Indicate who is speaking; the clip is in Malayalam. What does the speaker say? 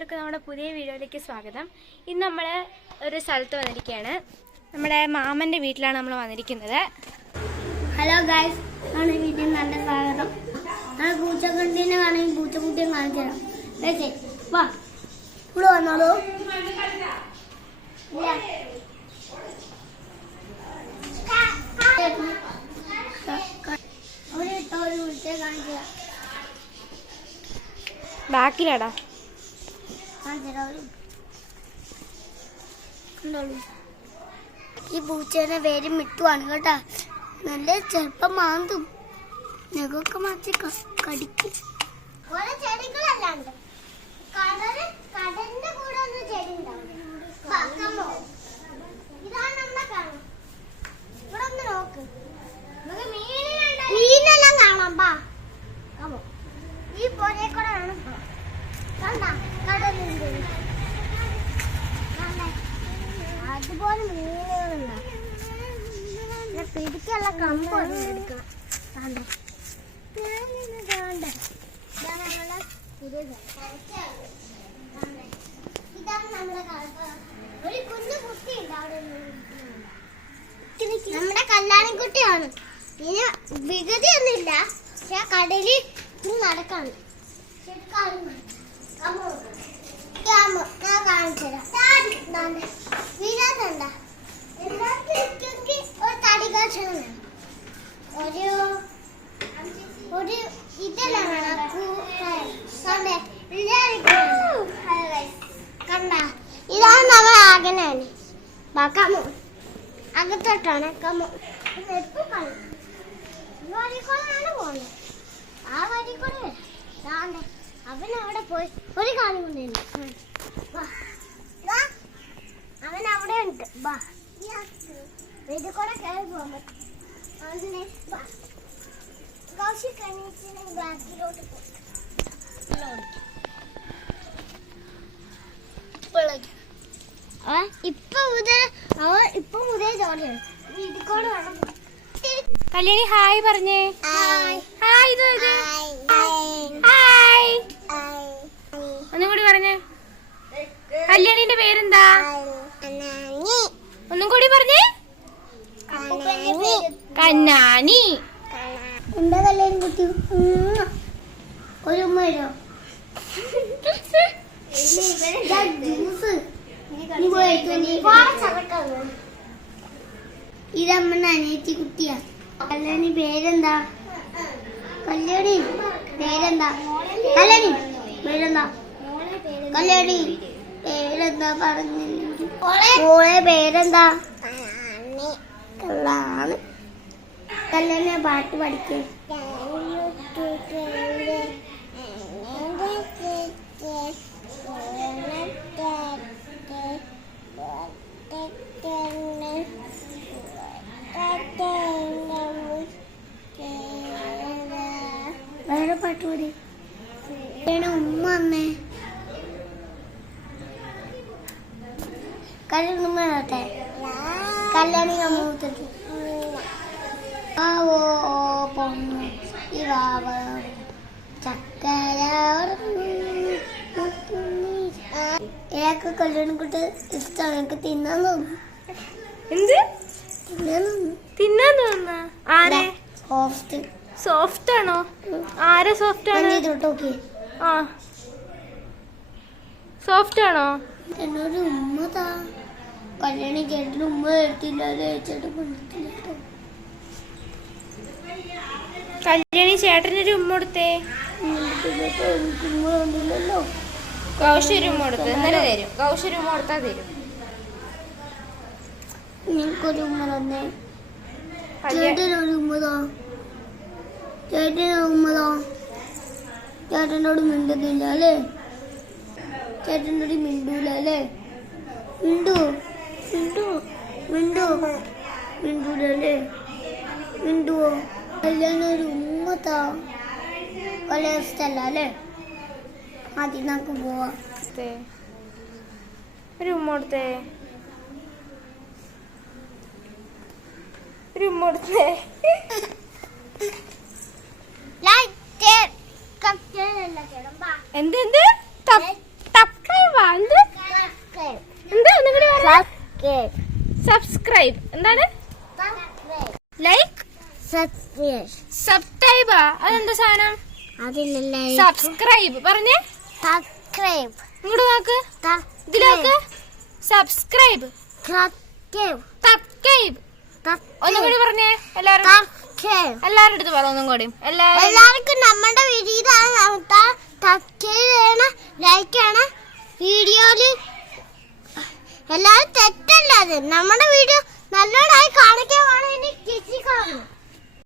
Speaker 1: എല്ലാവർക്കും നമ്മുടെ പുതിയ വീഡിയോയിലേക്ക് സ്വാഗതം. ഇന്ന് നമ്മൾ ഒരു സ്ഥലത്ത് വന്നിരിക്കുകയാണ്. നമ്മുടെ മാമന്റെ വീട്ടിലാണ് നമ്മൾ വന്നിരിക്കുന്നത്.
Speaker 2: ഹലോ ഗൈസ് നമ്മുടെ വീട്ടിൽ നല്ല സ്വാഗതം. ഞാൻ പൂച്ചക്കുട്ടീനെ കാണാൻ പൂച്ചക്കുട്ടിയെ കാണിച്ചു തരാം. ഓക്കെ വാ. ഇവിടെ വന്നോളൂ. ഇല്ല. അവിടെ ഇട്ടോ ഒരു പൂച്ചയെ കാണിച്ചു തരാം.
Speaker 1: ബാക്കിലാടാ
Speaker 2: കാണിച്ചു തരാം ഒരു. കണ്ടോളൂ ഈ പൂച്ചേനെ പേര് മിട്ടുവാണ് കേട്ടാ. നല്ല ചെറുപ്പം മാന്തും. നഖമൊക്കെ മാറ്റി കടിക്കും. കൂടെ ഒന്ന് ഇതാണ് നമ്മളെ കാണും ഒന്ന് നോക്ക് നമുക്ക് മീനെല്ലാം കാണാം ബാ കമോ ഈ പൊരേ കൂടെ വേണം കണ്ട കടലുണ്ട് കണ്ടേ? അതുപോലെ മീനുകളുണ്ട് കമ്പ് നമ്മുടെ കള- ഒരു കുഞ്ഞു അവിടെ കല്യാണിക്കുട്ടിയാണ് പിന്നെ വിഗതിയൊന്നുമില്ല പക്ഷെ കടലിൽ നടക്കാണ്. ശരിക്കും കാണിച്ചു തരാം ഒരു ഒരു ഇതെല്ലാം കണ്ടേ? ഇതാണ് നമ്മൾ ആകനാണ്. കമോ അകത്തോട്ടാണ് കമോ കൂടെയാണ് പോകുന്നത് ആ വഴി കൂടെ വരാം. ദാണ്ടെ, അവൻ അവിടെ പോയി ഒരു കാലം അവൻ അവിടെ ഉണ്ട്. ബാ. ഇത് കൂടെ കയറി പോകാൻ പറ്റും. അതിനെ ബാ. കൗശിക് എണീച്ചിന് ബാക്കിലോട്ട് പോകും ഇപ്പൊ മുതൽ അവൻ ഇപ്പൊ മുതൽ ജോലിയാണ് ഇതിൽ കൂടെ വേണം.
Speaker 1: കല്യാണി ഹായ് പറഞ്ഞേ.
Speaker 2: ഹായ്.
Speaker 1: ഹായ് ഇത് ഒന്നും കൂടി പറഞ്ഞേ. കല്യാണിന്റെ പേരെന്താ? പറഞ്ഞേ? കന്നാനി
Speaker 2: എന്താ കല്യാണം കുട്ടി. ഒരു ഉമ്മ ഇതമ്മ അനിയത്തി കുട്ടിയാ. കല്യാണി പേരെന്താ? കല്യാണി. പേരെന്താ? കല്യാണി. പേരെന്താ? കല്യാണി. പേരെന്താ പറഞ്ഞു മോളെ പേരെന്താ? കള്ളാണ്. കല്യാണി പാട്ട് പഠിക്കും. വേറെ പാട്ട് പാടി. വേണം ഉമ്മ വന്നേ? കല്ലുമ്മ കല്യാണി അമ്മൂത്തത്തിൽ ആവോ ഓ പൊന്നു ഈ വാവ. ചക്കര ഏക്ക് കല്യാണിക്കുട്ടി ഇഷ്ടമാണ് എനിക്ക് തിന്നാൻ തോന്നുന്നു.
Speaker 1: എന്ത്?
Speaker 2: തിന്നാൻ തോന്നുന്നു.
Speaker 1: തിന്നാൻ തോന്നുന്ന? ആരെ?
Speaker 2: Soft
Speaker 1: soft. ആണോ ആരെ സോഫ്റ്റ് ആണ് ആ സോഫ്റ്റ് ആണോ
Speaker 2: എന്നോട് ഉമ്മ താ കല്യാണി കേട്ടിട്ട് ഉമ്മ എടുത്തില്ല ചേട്ടൻ കൊണ്ടിട്ടില്ല
Speaker 1: കല്യാണി ചേട്ടനൊരു ഉമ്മ കൊടുത്തേ?
Speaker 2: ഉമ്മ കണ്ടില്ലല്ലോ
Speaker 1: കൗശൊരു ഉമ്മ കൊടുത്ത്. ഇന്നലെ തരും. കൗശൊരു ഉമ്മ കൊടുത്താൽ തരും.
Speaker 2: നിനക്കൊരു ഉമ്മ തന്നെ.
Speaker 1: കല്യാ-
Speaker 2: ചേട്ടനൊരു ഉമ്മതാ ചേട്ടന് ഉമ്മതാ ചേട്ടനോട് മിണ്ടുന്നില്ല അല്ലേ? ചേട്ടനോട് മിണ്ടൂല അല്ലേ? മിണ്ടു. മിണ്ടു മിണ്ടു മിണ്ടൂല അല്ലേ മിണ്ടുവോ? കല്യാണം ഒരു ഉമ്മത്താ കല്യാണ ഇഷ്ടല്ല അല്ലേ? ആദ്യം നമുക്ക് പോവാം.
Speaker 1: ഒരു ഉമ്മ കൊടുത്തേ. ഒരു ഉമ്മ കൊടുത്തേ. എന്ത് എന്ത്?
Speaker 2: സബ്സ്ക്രൈബ്
Speaker 1: എന്താണ്? ലൈക്ക്
Speaker 2: സബ്സ്ക്രൈബ്
Speaker 1: അതെന്താ സാധനം? സബ്സ്ക്രൈബ് പറഞ്ഞേ.
Speaker 2: സബ്സ്ക്രൈബ്
Speaker 1: ഇങ്ങോട്ട് നോക്ക്. ഇതിലേക്ക് സബ്സ്ക്രൈബ്
Speaker 2: സബ്സ്ക്രൈബ്
Speaker 1: ഒന്നും കൂടി പറഞ്ഞേ.
Speaker 2: എല്ലാവരും
Speaker 1: എല്ലാവരുടെ അടുത്ത് പറ ഒന്നും കൂടി.
Speaker 2: എല്ലാവർക്കും നമ്മുടെ വീഡിയോ ലൈക്ക് ആണ് വീഡിയോയിൽ എല്ലാരും തെറ്റല്ല അത്? നമ്മുടെ വീഡിയോ നല്ലോണമായി കാണിക്കാൻ വേണം ചേച്ചി കാണും.